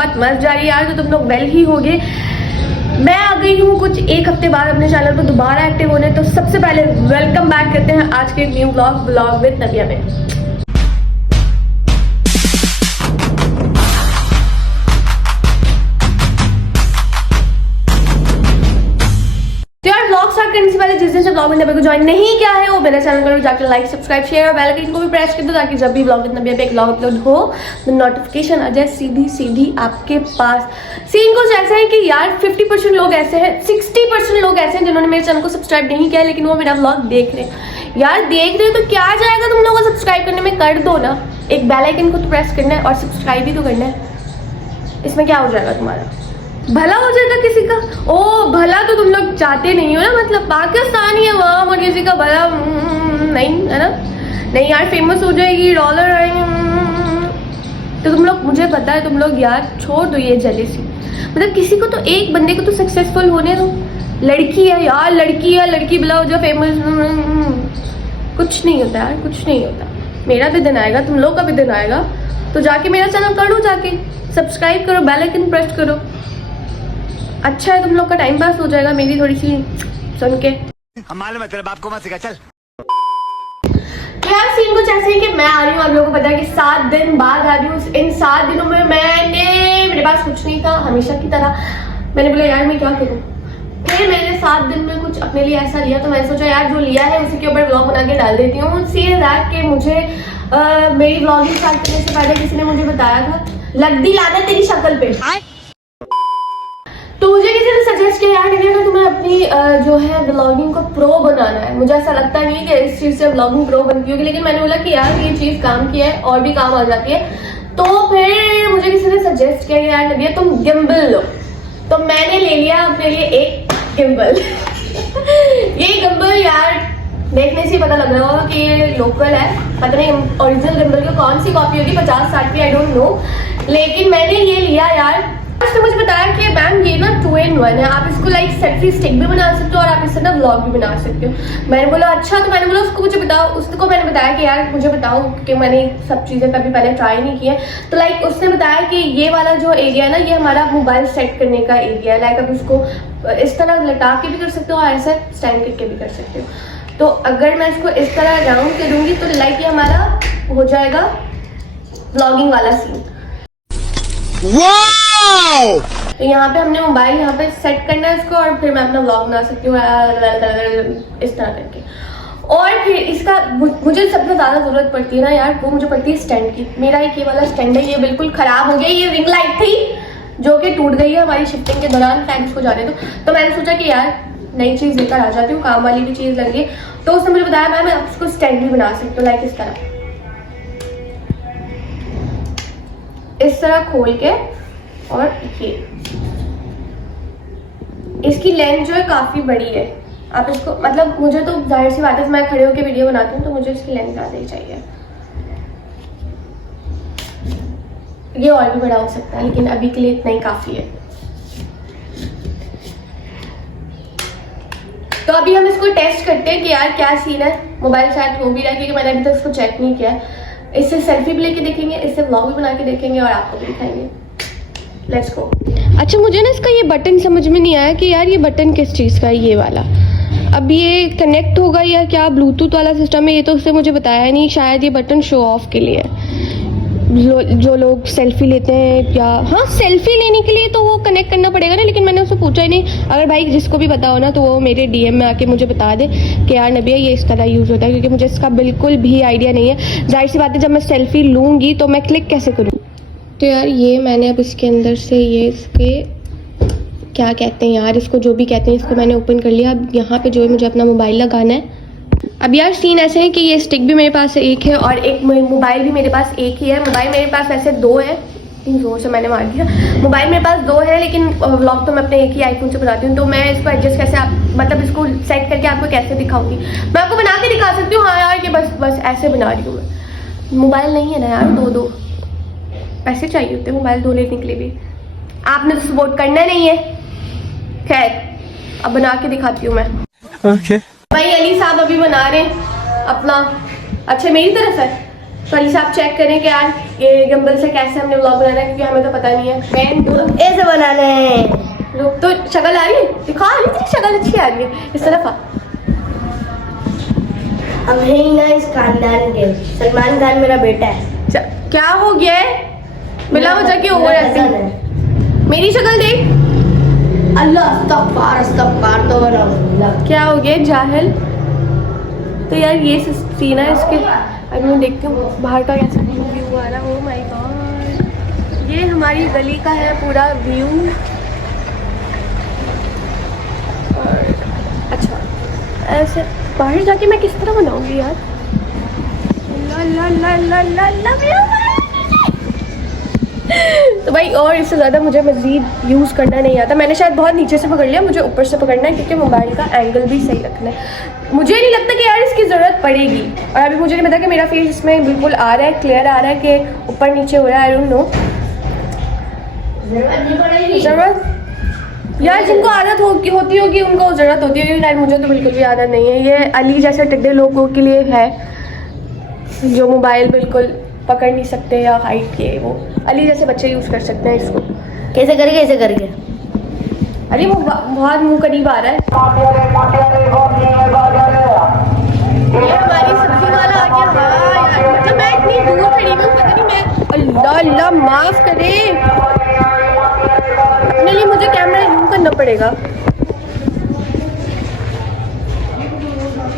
बहुत मस्त जा रही है यार, तो तुम लोग वेल ही होगे। मैं आ गई हूँ कुछ एक हफ्ते बाद अपने चैनल पर दोबारा एक्टिव होने, तो सबसे पहले वेलकम बैक करते हैं आज के न्यू ब्लॉग विद नबिया में। ब्लॉग स्टार्ट करने से पहले जिस दिन से ब्लॉग विद नबिया को ज्वाइन नहीं किया है वो मेरे चैनल पर जाकर लाइक सब्सक्राइब शेयर और बेल आइकन को भी प्रेस कर दो, ताकि जब भी ब्लॉग विद नबिया पे एक ब्लॉग अपलोड हो तो नोटिफिकेशन आ जाए सीधी आपके पास। सीन कुछ ऐसा है कि यार 50% लोग ऐसे हैं, 60% लोग ऐसे हैं जिन्होंने मेरे चैनल को सब्सक्राइब नहीं किया, लेकिन वो मेरा ब्लॉग देख रहे हैं। यार देख रहे हो तो क्या जाएगा तुम लोगों को सब्सक्राइब करने में, कर दो ना, एक बेल आइकन को तो प्रेस करना है और सब्सक्राइब भी तो करना है। इसमें क्या हो जाएगा, तुम्हारा भला हो जाएगा किसी का। ओ भला तो तुम लोग चाहते नहीं हो ना, मतलब पाकिस्तान ही है वहाँ और किसी का भला नहीं है ना। नहीं यार फेमस हो जाएगी, डॉलर आएंगे, तो तुम लोग, मुझे पता है तुम लोग यार छोड़ दो ये जेलेसी। मतलब किसी को तो, एक बंदे को तो सक्सेसफुल होने दो। लड़की है यार, लड़की है, लड़की भला हो जाए फेमस, कुछ नहीं होता यार, कुछ नहीं होता। मेरा भी दिन आएगा, तुम लोग का भी दिन आएगा, तो जाके मेरा चैनल कर लो, जाके सब्सक्राइब करो, बेल आइकन प्रेस करो। अच्छा है, तुम लोग का टाइम पास हो जाएगा मेरी थोड़ी सी सुन के। मालूम है तेरे बाप को मत सिखा, चल। यार सीन कुछ ऐसे है कि मैं आ रही हूँ, आप लोगों को पता है कि 7 दिन बाद आ रही हूँ। इन 7 दिनों में मेरे पास कुछ नहीं था, हमेशा की तरह। मैंने बोला यार मैं क्या करूँ, फिर मैंने 7 दिन में कुछ अपने लिए ऐसा लिया, तो मैंने सोचा यार जो लिया है उसी के ऊपर ब्लॉग बना के डाल देती हूँ। सी दैट कि मुझे मेरी ब्लॉगिंग स्टार्ट करने से पहले किसी ने मुझे बताया था, लगदी लाना तेरी शक्ल पे। तो मुझे किसी ने सजेस्ट किया यार ना तुम्हें अपनी जो है ब्लॉगिंग को प्रो बनाना है। मुझे ऐसा लगता नहीं कि इस चीज से ब्लॉगिंग प्रो बनती होगी, लेकिन मैंने बोला कि यार ये चीज काम की है और भी काम आ जाती है। तो फिर मुझे किसी ने सजेस्ट किया यार नबिया तुम गिम्बल लो, तो मैंने ले लिया अपने लिए एक गिम्बल। ये गिम्बल यार देखने से पता लग रहा होगा कि ये लोकल है, पता नहीं ओरिजिनल गिम्बल की कौन सी कॉपी होगी, 50-60 की, आई डोंट नो, लेकिन मैंने ये लिया यार। उसने मुझे बताया कि मैम ये ना 2-in-1 है, आप इसको लाइक सेल्फी स्टिक भी बना सकते हो और आप इससे ना व्लॉग भी बना सकते हो। मैंने बोला अच्छा, तो मैंने बोला उसको मुझे बताओ, उसको मैंने बताया कि यार मुझे बताओ, क्योंकि मैंने सब चीज़ें कभी पहले ट्राई नहीं की है। तो लाइक उसने बताया कि ये वाला जो एरिया है ना, ये हमारा मोबाइल सेट करने का एरिया है। लाइक आप उसको इस तरह लटा के भी कर सकते हो और ऐसे स्टैंड करके भी कर सकते हो। तो अगर मैं इसको इस तरह राउंड करूँगी तो लाइक ये हमारा हो जाएगा व्लॉगिंग वाला सीन। तो यहाँ पे हमने मोबाइल यहाँ पे सेट करना है इसको, और फिर मैं अपना व्लॉग बना सकती हूँ इस तरह करके। और फिर इसका मुझे सबसे ज्यादा जरूरत पड़ती है ना यार, वो मुझे पड़ती है स्टैंड की। मेरा एक ये वाला स्टैंड है, ये बिल्कुल खराब हो गया। ये रिंग लाइट थी जो कि टूट गई है हमारी शिफ्टिंग के दौरान, थैंक्स को जाने दो। तो मैंने सोचा कि यार नई चीज लेकर आ जाती हूँ, काम वाली भी चीज लगी। तो उसने मुझे बताया मैम आप इसको स्टैंड भी बना सकते हो, लाइक इस तरह खोल के। और ये इसकी लेंथ जो है काफी बड़ी है, आप इसको, मतलब मुझे तो जाहिर सी बात है मैं खड़े होकर वीडियो बनाती हूँ तो मुझे इसकी लेंथ ज्यादा ही चाहिए। ये और भी बड़ा हो सकता है, लेकिन अभी के लिए इतना ही काफी है। तो अभी हम इसको टेस्ट करते हैं कि यार क्या सीन है। मोबाइल शायद हो भी रहा है क्योंकि मैंने अभी तक इसको चेक नहीं किया है। इससे सेल्फी भी लेके देखेंगे, इससे व्लॉग भी बना के देखेंगे और आपको भी दिखाएंगे। Let's go. अच्छा मुझे ना इसका ये बटन समझ में नहीं आया कि यार ये बटन किस चीज़ का है, ये वाला। अब ये कनेक्ट होगा या क्या ब्लूटूथ वाला सिस्टम है, ये तो उसने मुझे बताया नहीं। शायद ये बटन शो ऑफ के लिए है, जो लोग सेल्फी लेते हैं, या हाँ सेल्फी लेने के लिए तो वो कनेक्ट करना पड़ेगा ना, लेकिन मैंने उससे पूछा ही नहीं। अगर भाई जिसको भी पता हो ना तो वो मेरे डीएम में आके मुझे बता दे कि यार नबिया ये इस तरह यूज़ होता है, क्योंकि मुझे इसका बिल्कुल भी आइडिया नहीं है। जाहिर सी बात है जब मैं सेल्फी लूँगी तो मैं क्लिक कैसे करूँ। तो यार ये मैंने अब इसके अंदर से ये इसके क्या कहते हैं यार, इसको जो भी कहते हैं, इसको मैंने ओपन कर लिया। अब यहाँ पे जो है मुझे अपना मोबाइल लगाना है। अब यार सीन ऐसे है कि ये स्टिक भी मेरे पास एक है और एक मोबाइल भी मेरे पास एक ही है। मोबाइल मेरे पास वैसे 2 है, इतनी जोर से मैंने मार दिया। मोबाइल मेरे पास 2 है, लेकिन व्लॉग तो मैं अपने एक ही आईफोन से बनाती हूँ। तो मैं इसको एडजस्ट कैसे, आप मतलब इसको सेट करके आपको कैसे दिखाऊंगी, मैं आपको बना के दिखा सकती हूँ। हाँ यार कि बस ऐसे बना रही हूँ मैं। मोबाइल नहीं है ना यार, 2 पैसे चाहिए होते मोबाइल 2 लेने के लिए भी। आपने तो सपोर्ट करना नहीं है। खैर अब बना के दिखाती हूँ मैं। ओके। भाई अली साहब अभी बना रहे हैं अपना, अच्छा मेरी तरफ है, तो अली साहब चेक करें कि यार ये गिम्बल से कैसे हमने व्लॉग बनाना है, क्योंकि हमें तो पता नहीं है। ऐसे बनाने हैं। लोग तो शक्ल आ रही है, दिखा रही थी, शक्ल अच्छी आ रही है। इस तरफ आ। हम है ही ना इस खानदान के। सलमान खान मेरा बेटा है। क्या हो गया है? मिला हो जाके ओवर एक्टिंग। मेरी शक्ल देख। अल्लाह अस्तगफार तो बनाओ। क्या हो गया जाहिल? तो यार ये सीन है इसके। अभी मैं देखती हूँ बाहर का कैसा व्यू आ रहा है। ओह माय गॉड, ये हमारी गली का है पूरा व्यू। और अच्छा ऐसे बाहर जाके मैं किस तरह बनाऊंगी यार? ला ला ला ला ला ला तो भाई और इससे ज़्यादा मुझे मज़ीद यूज़ करना नहीं आता। मैंने शायद बहुत नीचे से पकड़ लिया, मुझे ऊपर से पकड़ना है क्योंकि मोबाइल का एंगल भी सही रखना है। मुझे नहीं लगता कि यार इसकी ज़रूरत पड़ेगी। और अभी मुझे नहीं पता कि मेरा फेस इसमें बिल्कुल आ रहा है, क्लियर आ रहा है कि ऊपर नीचे हो रहा है। I don't know. ज़रूरत यार जिनको आदत होती होगी उनको ज़रूरत होती होगी। यार मुझे तो बिल्कुल भी आदत नहीं है। ये अली जैसे टिड्डे लोगों के लिए है जो मोबाइल बिल्कुल पकड़ नहीं सकते या हाइट के, वो अली जैसे बच्चे यूज़ कर सकते हैं इसको। कैसे करके अरे वो बहुत मुंह करीब आ रहा है। ये हमारी सब्जी वाला आ गया। हाँ यार मतलब मैं इतनी दूर खड़ी हूँ, पता नहीं मैं। अल्लाह अल्लाह माफ करे, अपने लिए मुझे कैमरा यूं करना पड़ेगा।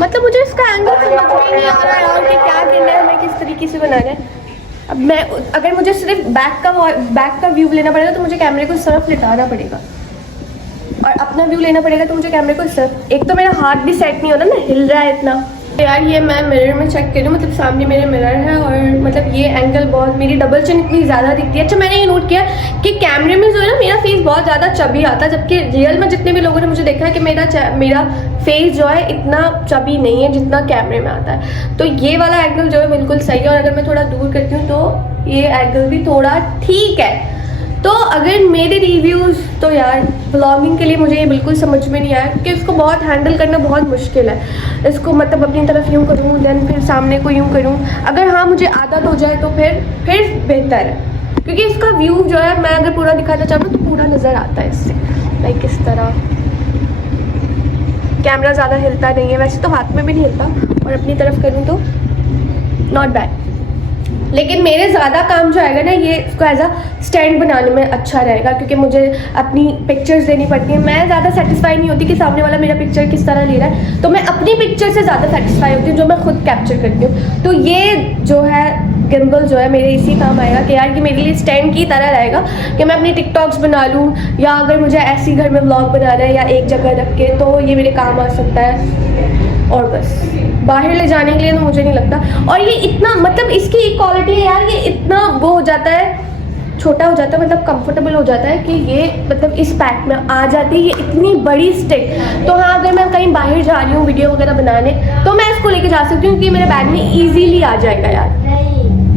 मतलब मुझे इसका एंगल समझ में नहीं आ रहा है यार कि क्या करना है, हमें किस तरीके से बनाना है। अब मैं अगर मुझे सिर्फ बैक का व्यू लेना पड़ेगा तो मुझे कैमरे को सिर्फ लिटाना पड़ेगा, और अपना व्यू लेना पड़ेगा तो मुझे कैमरे को सिर्फ। एक तो मेरा हाथ भी सेट नहीं हो रहा ना, हिल रहा है इतना। यार ये मैं मिरर में चेक करूँ, मतलब सामने मेरे मिरर है और मतलब ये एंगल बहुत, मेरी डबल चिन इतनी ज़्यादा दिखती है। अच्छा मैंने ये नोट किया कि कैमरे में जो है ना मेरा फेस बहुत ज़्यादा चबी आता है, जबकि रियल में जितने भी लोगों ने मुझे देखा है कि मेरा फेस जो है इतना चबी नहीं है जितना कैमरे में आता है। तो ये वाला एंगल जो है बिल्कुल सही है, और अगर मैं थोड़ा दूर करती हूँ तो ये एंगल भी थोड़ा ठीक है। तो अगर मेरे रिव्यूज़, तो यार ब्लॉगिंग के लिए मुझे ये बिल्कुल समझ में नहीं आया क्योंकि इसको बहुत हैंडल करना बहुत मुश्किल है। इसको मतलब अपनी तरफ यूँ करूँ देन फिर सामने को यूँ करूँ। अगर हाँ मुझे आदत हो जाए तो फिर बेहतर है, क्योंकि इसका व्यू जो है मैं अगर पूरा दिखाना चाहूँ तो पूरा नज़र आता है इससे। लाइक इस तरह कैमरा ज़्यादा हिलता नहीं है, वैसे तो हाथ में भी नहीं हिलता, और अपनी तरफ करूँ तो नॉट बैड। लेकिन मेरे ज़्यादा काम जो आएगा ना ये इसको एज अ स्टैंड बनाने में अच्छा रहेगा, क्योंकि मुझे अपनी पिक्चर्स देनी पड़ती हैं। मैं ज़्यादा सेटिस्फाई नहीं होती कि सामने वाला मेरा पिक्चर किस तरह ले रहा है, तो मैं अपनी पिक्चर से ज़्यादा सेटिस्फाई होती हूँ जो मैं खुद कैप्चर करती हूँ। तो ये जो है गिम्बल जो है मेरे इसी काम आएगा कि यार कि मेरे लिए स्टैंड की तरह रहेगा कि मैं अपनी टिकटॉक्स बना लूँ, या अगर मुझे ऐसी घर में व्लॉग बनाना है या एक जगह रख के, तो ये मेरे काम आ सकता है। और बस बाहर ले जाने के लिए तो मुझे नहीं लगता। और ये इतना मतलब इसकी एक क्वालिटी है यार, ये इतना वो हो जाता है, छोटा हो जाता है, मतलब कंफर्टेबल हो जाता है कि ये मतलब इस पैक में आ जाती है। ये इतनी बड़ी स्टिक, तो हाँ अगर मैं कहीं बाहर जा रही हूँ वीडियो वगैरह बनाने तो मैं इसको लेके जा सकती हूँ क्योंकि मेरे बैग में ईजीली आ जाएगा यार।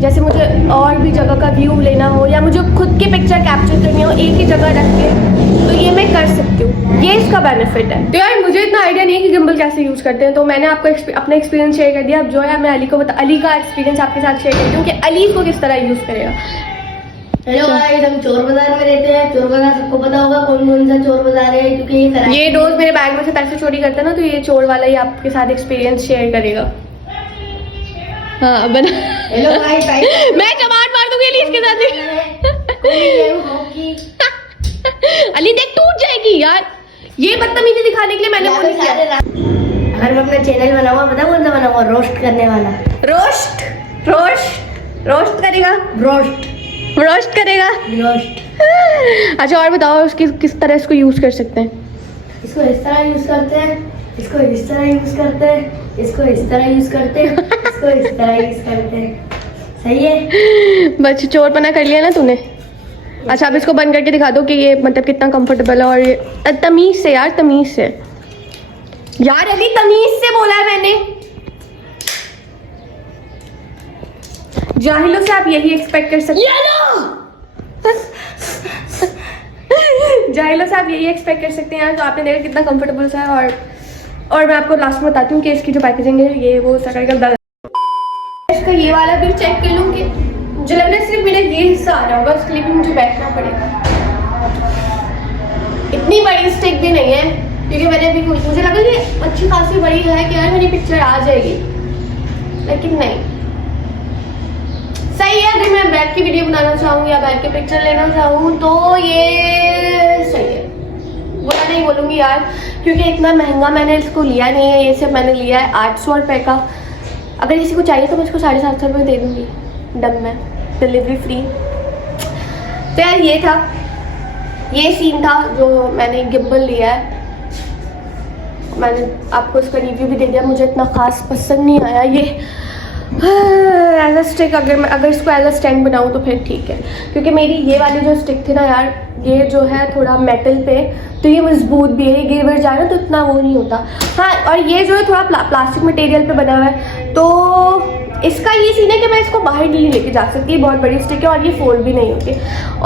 जैसे मुझे और भी जगह का व्यू लेना हो या मुझे खुद की पिक्चर कैप्चर करनी हो एक ही जगह रख के, तो ये मैं कर सकती हूँ। ये इसका बेनिफिट है। तो यार मुझे इतना आइडिया नहीं है कि गिम्बल कैसे यूज़ करते हैं, तो मैंने आपको अपना एक्सपीरियंस शेयर कर दिया। अब जो है मैं अली का एक्सपीरियंस आपके साथ शेयर करती हूँ कि अली इसको किस तरह यूज़ करेगा। हेलो गाइस, हम चोर बाजार में रहते हैं। चोर बाजार सबको पता होगा कौन कौन सा चोर बाजार है, क्योंकि ये रोज मेरे बैग में से पैसे चोरी करता है ना, तो ये चोर वाला ही आपके साथ एक्सपीरियंस शेयर करेगा। हाँ बना। हेलो गाइस, मैं टमाटर मार दूंगी अली इसके साथ। अली देख टूट जाएगी यार, ये बदतमीजी दिखाने के लिए मैंने वो नहीं किया। अगर मैं अपना चैनल बनाऊंगा, पता कौन सा बनाऊंगा? रोस्ट करने वाला। रोस्ट करेगा। रोस्ट करेगा। अच्छा और बताओ उसकी किस तरह इसको यूज कर सकते हैं? इसको इस तरह यूज करते हैं, इसको इस तरह यूज करते हैं, इसको इस तरह यूज करते हैं, इसको इस तरह यूज करते हैं। सही है? बस चोरपना कर लिया ना तूने। अच्छा अब इसको बंद करके दिखा दो कि ये मतलब कितना कंफर्टेबल है। और ये तमीज से यार, तमीज से यार, अभी तमीज से बोला है मैंने। जाहिलों से आप यही एक्सपेक्ट कर सकते जाहिलों से आप यही एक्सपेक्ट कर सकते हैं यार। तो आपने देखा कितना कंफर्टेबल सा है। और मैं आपको लास्ट में बताती हूँ कि इसकी जो पैकेजिंग है ये वो इसको इसका ये वाला भी चेक कर लूँगी। मुझे लग रहा है सिर्फ मेरा ये हिस्सा आ रहा होगा, उसके लिए भी मुझे बैठना पड़ेगा। इतनी बड़ी स्टिक भी नहीं है, क्योंकि मैंने अभी मुझे लगा ये अच्छी खासी बड़ी है कि यार मेरी पिक्चर आ जाएगी, लेकिन नहीं। सही है, अगर मैं बैठ के वीडियो बनाना चाहूँ या बैठ के पिक्चर लेना चाहूँ तो ये सही है, बुरा नहीं बोलूँगी यार, क्योंकि इतना महंगा मैंने इसको लिया नहीं है। ये सिर्फ मैंने लिया है 800 रुपये का। अगर किसी को चाहिए तो मैं इसको 750 रुपये दे दूँगी डब में, डिलीवरी फ्री। तो यार ये था, ये सीन था जो मैंने गिम्बल लिया है। मैंने आपको इसका रिव्यू भी दे दिया, मुझे इतना खास पसंद नहीं आया ये एज अ स्टिक। अगर इसको एज अ स्टैंड बनाऊँ तो फिर ठीक है, क्योंकि मेरी ये वाली जो स्टिक थी ना यार, ये जो है थोड़ा मेटल पे, तो ये मजबूत भी है, ये गिर वर जाए ना तो इतना वो नहीं होता। हाँ, और ये जो है थोड़ा प्लास्टिक मटेरियल पे बना हुआ है, तो इसका ये सीन है कि मैं इसको बाहर नहीं लेके जा सकती, बहुत बड़ी स्टिक है और ये फोल्ड भी नहीं होती।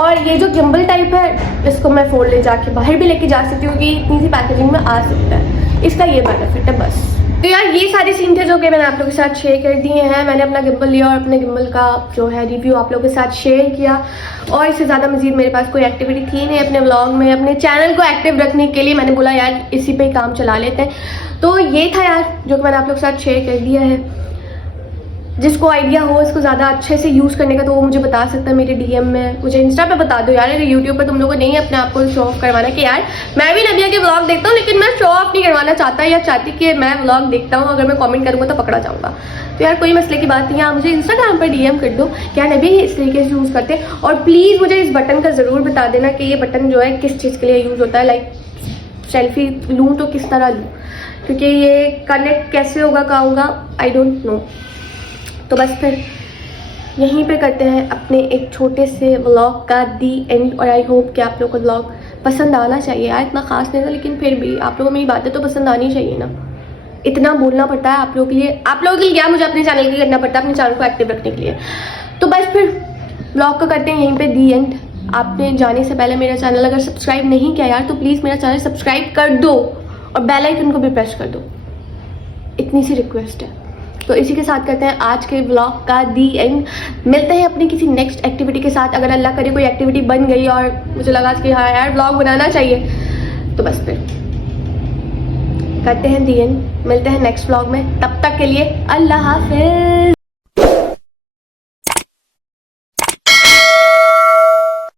और ये जो गिम्बल टाइप है, इसको मैं फोल्ड ले जाके बाहर भी लेके जा सकती हूँ कि इतनी सी पैकेजिंग में आ सकता है। इसका ये बेनिफिट है बस। तो यार ये सारे सीन थे जो कि मैंने आप लोगों के साथ शेयर कर दिए हैं। मैंने अपना गिम्बल लिया और अपने गिम्बल का जो है रिव्यू आप लोगों के साथ शेयर किया, और इससे ज़्यादा मजीद मेरे पास कोई एक्टिविटी थी नहीं अपने व्लॉग में। अपने चैनल को एक्टिव रखने के लिए मैंने बोला यार इसी पे काम चला लेते हैं। तो ये था यार जो कि मैंने आप लोगों के साथ शेयर कर दिया है। जिसको आइडिया हो इसको ज़्यादा अच्छे से यूज़ करने का तो वो मुझे बता सकता है मेरे डीएम में, मुझे इंस्टा पे बता दो यार। यूट्यूब पे तुम लोगों को नहीं अपने आप को शो ऑफ करवाना कि यार मैं भी नबिया के व्लॉग देखता हूँ, लेकिन मैं शो ऑफ नहीं करवाना चाहता या चाहती कि मैं व्लॉग देखता हूँ, अगर मैं कमेंट करूँगा तो पकड़ा जाऊँगा। तो यार कोई मसले की बात नहीं है, आप मुझे इंस्टाग्राम पर डीएम कर दो क्या नबी इस तरीके से यूज़ करते हैं, और प्लीज़ मुझे इस बटन का ज़रूर बता देना कि ये बटन जो है किस चीज़ के लिए यूज़ होता है। लाइक सेल्फी लूँ तो किस तरह लूँ, क्योंकि ये कनेक्ट कैसे होगा क्या होगा आई डोंट नो। तो बस फिर यहीं पे करते हैं अपने एक छोटे से व्लॉग का दी एंड, और आई होप कि आप लोगों को व्लॉग पसंद आना चाहिए यार। इतना खास नहीं था लेकिन फिर भी आप लोगों को मेरी बातें तो पसंद आनी चाहिए ना, इतना बोलना पड़ता है आप लोगों के लिए। आप लोगों के लिए क्या मुझे अपने चैनल के लिए करना पड़ता है, अपने चैनल को एक्टिव रखने के लिए। तो बस फिर व्लॉग को करते हैं यहीं पे दी एंड। आपने जाने से पहले मेरा चैनल अगर सब्सक्राइब नहीं किया यार तो प्लीज़ मेरा चैनल सब्सक्राइब कर दो और बेल आइकन को भी प्रेस कर दो, इतनी सी रिक्वेस्ट है। तो इसी के साथ करते हैं आज के व्लॉग का दी एंड। मिलते हैं अपनी किसी नेक्स्ट एक्टिविटी के साथ। अगर अल्लाह करे कोई एक्टिविटी बन गई और मुझे लगा कि हाँ यार व्लॉग बनाना चाहिए, तो बस फिर करते हैं दी एंड। मिलते हैं नेक्स्ट व्लॉग में, तब तक के लिए अल्लाह हाफिज।